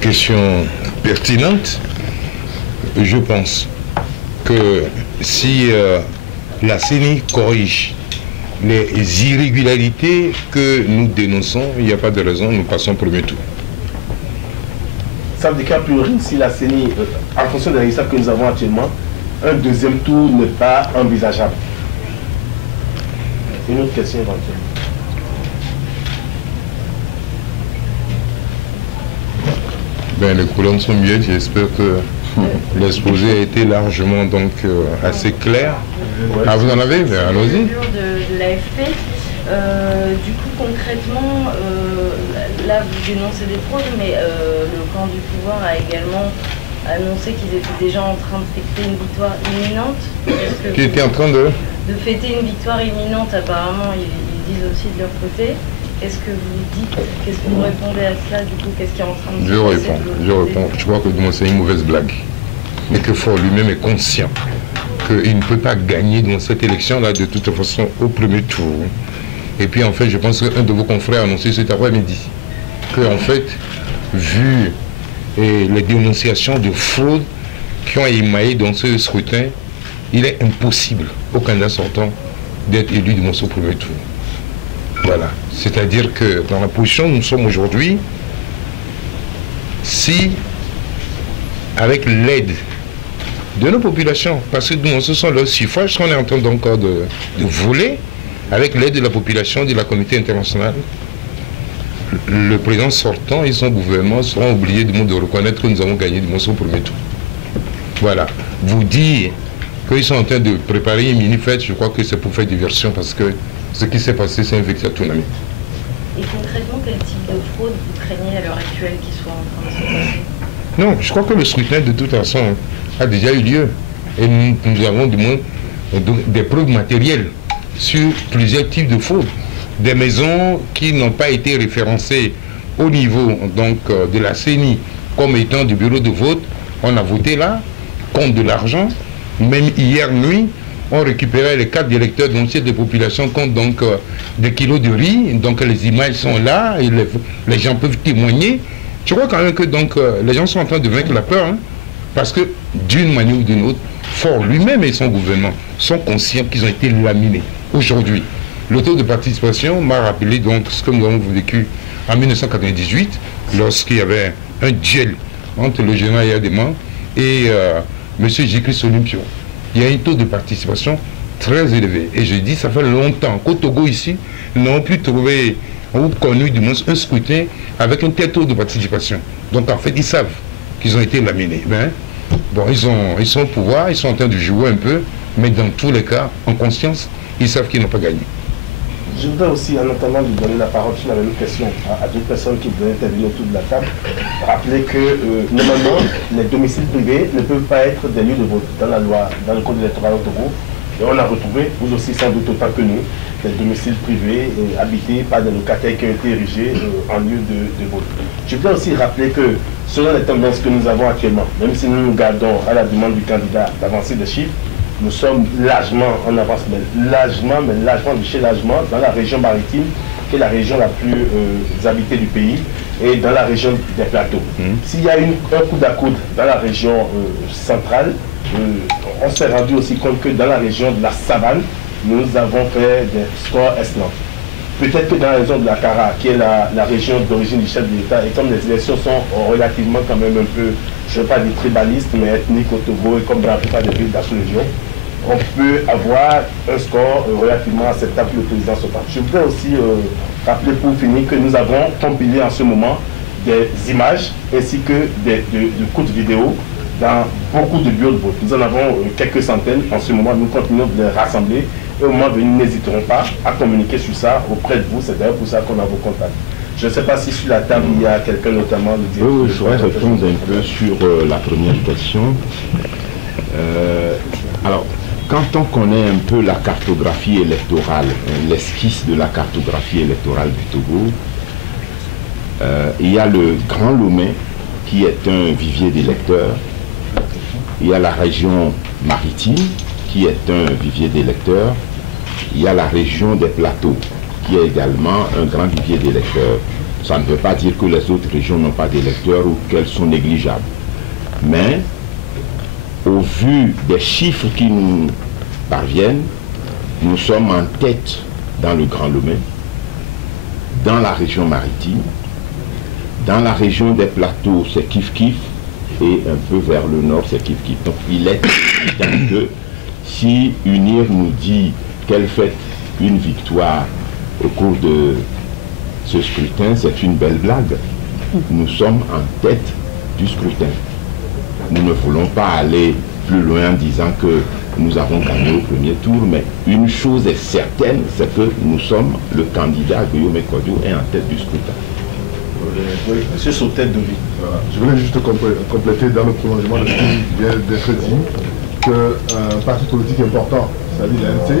Question pertinente. Je pense que si la CENI corrige les irrégularités que nous dénonçons, il n'y a pas de raison, nous passons au premier tour. Ça veut dire qu'a priori, si la CENI, en fonction des résultats que nous avons actuellement, un deuxième tour n'est pas envisageable. Une autre question éventuelle. Ben, les colonnes sont mieux, j'espère que l'exposé a été largement donc assez clair. Ah, vous en avez? Allons-y. De l'AFP. Du coup, concrètement, là, vous dénoncez des fraudes, mais le camp du pouvoir a également annoncé qu'ils étaient déjà en train de fêter une victoire imminente. Qui était en train de fêter une victoire imminente, apparemment, ils disent aussi de leur côté. Qu'est-ce que vous dites? Qu'est-ce que vous répondez à cela? Du coup, qu'est-ce qui est en train de se passer? Je réponds. Je crois que c'est une mauvaise blague. Et que Faure lui-même est conscient qu'il ne peut pas gagner dans cette élection-là de toute façon au premier tour. Et puis en fait, je pense qu'un de vos confrères a annoncé cet après-midi que en fait, vu les dénonciations de fraude qui ont émaillé dans ce scrutin, il est impossible au candidat sortant d'être élu dans ce premier tour. Voilà. C'est-à-dire que dans la position où nous sommes aujourd'hui, si, avec l'aide de nos populations, parce que nous, ce sont leurs suffrages qu'on est en train encore de voler, avec l'aide de la population, de la communauté internationale, le président sortant et son gouvernement seront obligés de reconnaître que nous avons gagné de au premier tour. Voilà. Vous dire qu'ils sont en train de préparer une mini-fête, je crois que c'est pour faire diversion, parce que ce qui s'est passé, c'est un véritable tournament. Et concrètement, quel type de fraude vous craignez à l'heure actuelle qui soit en train de se passer? Non, je crois que le scrutin, de toute façon, a déjà eu lieu. Et nous avons du moins des preuves matérielles sur plusieurs types de fraudes. Des maisons qui n'ont pas été référencées au niveau donc, de la CENI comme étant du bureau de vote. On a voté là, contre de l'argent. Même hier nuit, on récupérait les cartes d'électeurs d'entiers de population contre donc des kilos de riz. Donc les images sont là et les gens peuvent témoigner. Je crois quand même que donc, les gens sont en train de vaincre la peur. Hein, parce que d'une manière ou d'une autre, Faure lui-même et son gouvernement sont conscients qu'ils ont été laminés. Aujourd'hui, le taux de participation m'a rappelé donc ce que nous avons vécu en 1998, lorsqu'il y avait un duel entre le général Yadema et M. J.Christ Olympio. Il y a un taux de participation très élevé. Et je dis, ça fait longtemps qu'au Togo ici, nous n'avons pu trouver ou connu du moins un scrutin avec un tel taux de participation. Donc en fait, ils savent qu'ils ont été laminés. Ben, bon, ils sont au pouvoir, ils sont en train de jouer un peu, mais dans tous les cas, en conscience, ils savent qu'ils n'ont pas gagné. Je voudrais aussi, en attendant de donner la parole sur la même question à d'autres personnes qui voudraient intervenir autour de la table, rappeler que normalement, les domiciles privés ne peuvent pas être des lieux de vote dans la loi, dans le code électoral au Togo. Et on a retrouvé, vous aussi sans doute autant que nous, des domiciles privés habités par des locataires qui ont été érigés en lieu de vote. Je voudrais aussi rappeler que selon les tendances que nous avons actuellement, même si nous nous gardons à la demande du candidat d'avancer des chiffres, nous sommes largement en avance, mais largement dans la région maritime, qui est la région la plus habitée du pays, et dans la région des plateaux. S'il y a un coup à coude dans la région centrale, on s'est rendu aussi compte que dans la région de la savane, nous avons fait des scores excellents. Peut-être que dans la région de la Kara, qui est la région d'origine du chef de l'État, et comme les élections sont relativement quand même un peu, je ne veux pas dire tribalistes, mais ethniques au Togo, et comme dans la plupart des pays de la sous-région, on peut avoir un score relativement acceptable pour le président sortant. Je voudrais aussi rappeler pour finir que nous avons compilé en ce moment des images ainsi que de courtes vidéos dans beaucoup de bureaux de vote. Nous en avons quelques centaines en ce moment, nous continuons de les rassembler et au moment venu, nous n'hésiterons pas à communiquer sur ça auprès de vous, c'est d'ailleurs pour ça qu'on a vos contacts. Je ne sais pas si sur la table il y a quelqu'un notamment de dire... Oui, je voudrais répondre un peu sur la première question. Alors, quand on connaît un peu la cartographie électorale, l'esquisse de la cartographie électorale du Togo, il y a le Grand Lomé qui est un vivier d'électeurs, il y a la région maritime qui est un vivier d'électeurs, il y a la région des plateaux qui est également un grand vivier d'électeurs. Ça ne veut pas dire que les autres régions n'ont pas d'électeurs ou qu'elles sont négligeables. Mais au vu des chiffres qui nous parviennent, nous sommes en tête dans le Grand Lomé, dans la région maritime, dans la région des plateaux, c'est Kif-Kif, et un peu vers le nord, c'est Kif-Kif. Donc il est évident que si UNIR nous dit qu'elle fait une victoire au cours de ce scrutin, c'est une belle blague. Nous sommes en tête du scrutin. Nous ne voulons pas aller plus loin en disant que nous avons gagné au premier tour, mais une chose est certaine, c'est que nous sommes, le candidat Guillaume Kodio est en tête du scrutin. Oui, monsieur Sautet de vie. Voilà. Je voulais juste compléter dans le prolongement de ce qui vient d'être dit qu'un parti politique important, c'est-à-dire l'ANC,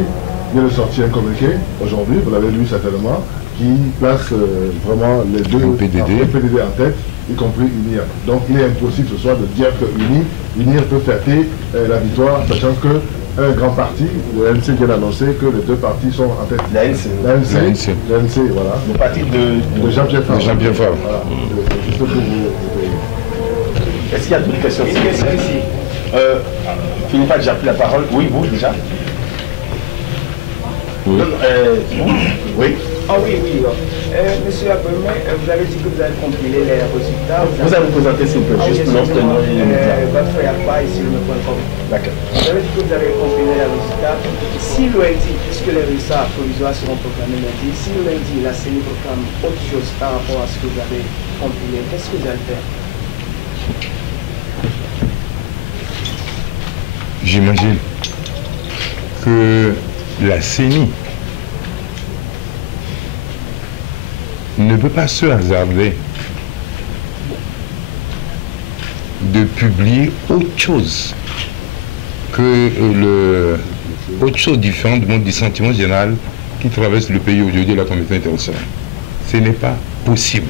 vient de sortir un communiqué aujourd'hui, vous l'avez lu certainement, qui place vraiment les deux PDD en tête, y compris UNIR. Donc il est impossible ce soir de dire que UNIR peut fêter la victoire, sachant que un grand parti, le ANC vient d'annoncer que les deux partis sont en tête. L'ANC, voilà. Le parti de Jean-Pierre Favre. Voilà. Juste pour vous. Est-ce qu'il y a d'autres questions? Une question ici. Philippe, j'ai pris la parole. Oui, vous déjà? Oui. Oui. Ah oui. Monsieur Abomey, vous avez dit que vous allez compiler les résultats. Vous allez vous présenter s'il vous plaît, juste nom, prénom et média. Votre pas ici le.com. D'accord. Vous avez dit que vous allez compiler les résultats. Si lundi, puisque les résultats provisoires seront proclamés lundi, si lundi la CENI proclame autre chose par rapport à ce que vous avez compilé, qu'est-ce que vous allez faire? J'imagine que la CENI ne peut pas se hasarder de publier autre chose que autre chose différente du sentiment général qui traverse le pays aujourd'hui de la communauté internationale. Ce n'est pas possible.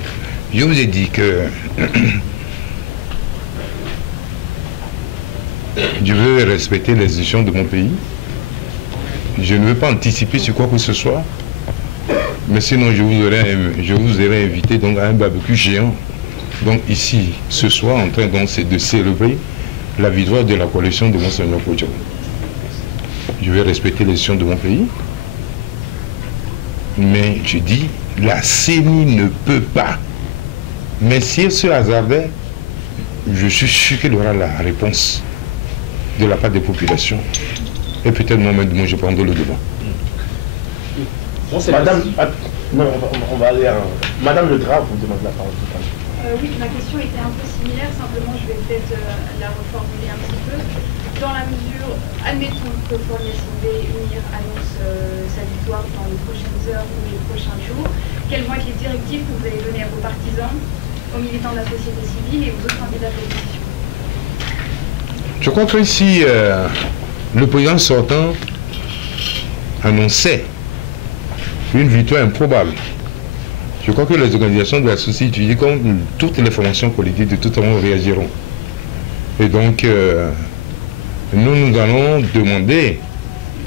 Je vous ai dit que je veux respecter les décisions de mon pays. Je ne veux pas anticiper sur quoi que ce soit. Mais sinon, je vous aurais invité donc, à un barbecue géant. Donc ici, ce soir, en train donc, de célébrer la victoire de la coalition de Monseigneur Kodio. Je vais respecter les décisions de mon pays. Mais je dis, la CENI ne peut pas. Mais si elle se hasardait, je suis sûr qu'elle aura la réponse de la part des populations. Et peut-être moi-même, je prendrai le devant. Madame, non, on va aller à... Madame Le Drap, vous demandez la parole tout à l'heure. Oui, ma question était un peu similaire, simplement je vais peut-être la reformuler un petit peu. Dans la mesure, admettons que Fournier UNIR annonce sa victoire dans les prochaines heures ou les prochains jours, quelles vont être les directives que vous allez donner à vos partisans, aux militants de la société civile et aux autres candidats de l'opposition? Je crois que si le président sortant annonçait une victoire improbable, je crois que les organisations de la société civile, comme toutes les formations politiques, de tout temps réagiront. Et donc, nous allons demander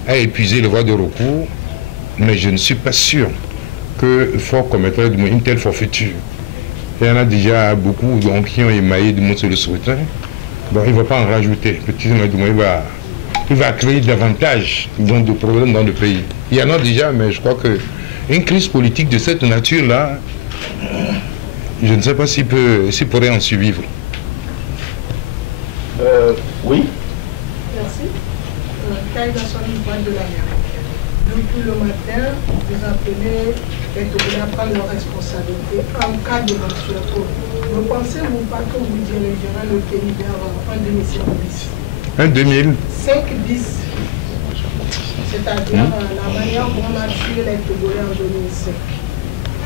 à épuiser les voies de recours, mais je ne suis pas sûr que Fort commettrait une telle forfaiture. Il y en a déjà beaucoup donc, qui ont émaillé du monde sur le scrutin, donc il ne va pas en rajouter. Il va créer davantage donc, de problèmes dans le pays. Il y en a déjà, mais je crois que une crise politique de cette nature-là, je ne sais pas s'il pourrait en survivre. Oui. Merci. Kaïda Soni, Voix de la mer. Depuis le matin, vous appelez les Togolais à prendre leurs responsabilités en cas de rupture. Ne pensez-vous pas que vous dirigerez le pays vers un 2005 bis? Un 2005 bis. C'est-à-dire la manière dont on a tué les Togolais en 2005.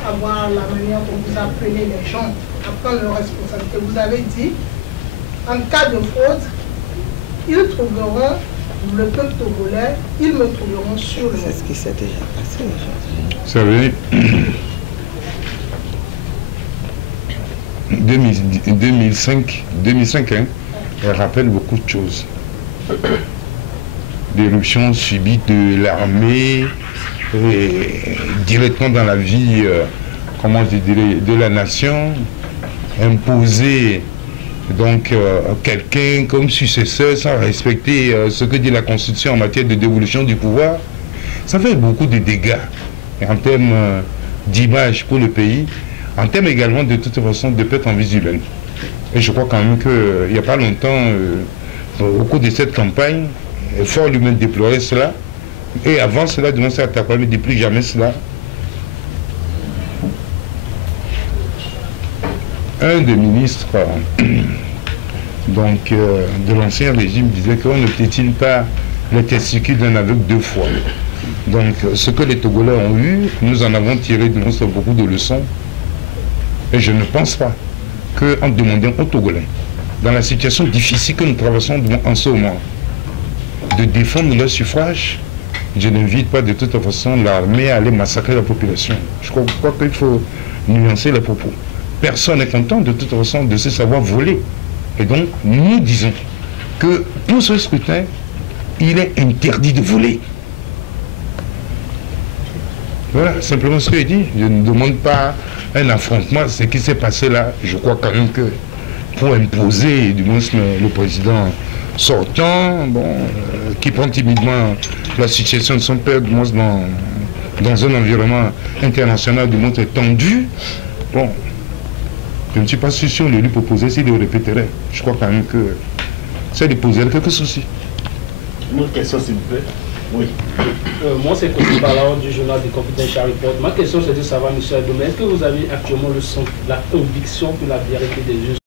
Avoir la manière dont vous appelez les gens à prendre leurs responsabilités. Vous avez dit, en cas de fraude, ils trouveront le peuple togolais, ils me trouveront sur le... C'est ce qui s'est déjà passé aujourd'hui. C'est vrai. 2005 hein, elle rappelle beaucoup de choses. L'éruption subite de l'armée directement dans la vie, comment je dirais, de la nation, imposer donc quelqu'un comme successeur sans respecter ce que dit la Constitution en matière de dévolution du pouvoir, ça fait beaucoup de dégâts en termes d'image pour le pays, en termes également de toute façon de perte en vie humaine. Et je crois quand même qu'il n'y a pas longtemps, au cours de cette campagne, Fort lui-même déplorait cela, et avant cela, devant cette attaque, mais depuis jamais cela. Un des ministres donc, de l'ancien régime disait qu'on ne piétine pas les testicules d'un aveugle deux fois. Donc ce que les Togolais ont eu, nous en avons tiré de nous beaucoup de leçons. Et je ne pense pas qu'en demandant aux Togolais, dans la situation difficile que nous traversons en ce moment, de défendre leur suffrage, je n'invite pas de toute façon l'armée à aller massacrer la population. Je crois qu'il faut nuancer les propos. Personne n'est content de toute façon de se savoir voler. Et donc, nous disons que pour ce scrutin, il est interdit de voler. Voilà, simplement ce que je dis. Je ne demande pas un affrontement. Ce qui s'est passé là, je crois quand même que pour imposer, du moins le président sortant, bon, qui prend timidement la situation de son père, du moins dans un environnement international du monde tendu, bon, je ne suis pas sûr si on le lui proposait, s'il le répéterait. Je crois quand même que ça lui poserait quelques soucis. Une autre question, s'il vous plaît. Oui. Moi, c'est Côté Parlant du journal du Confidential Report. Ma question, c'est de savoir, M. Adomé, est-ce que vous avez actuellement la conviction que la vérité des juges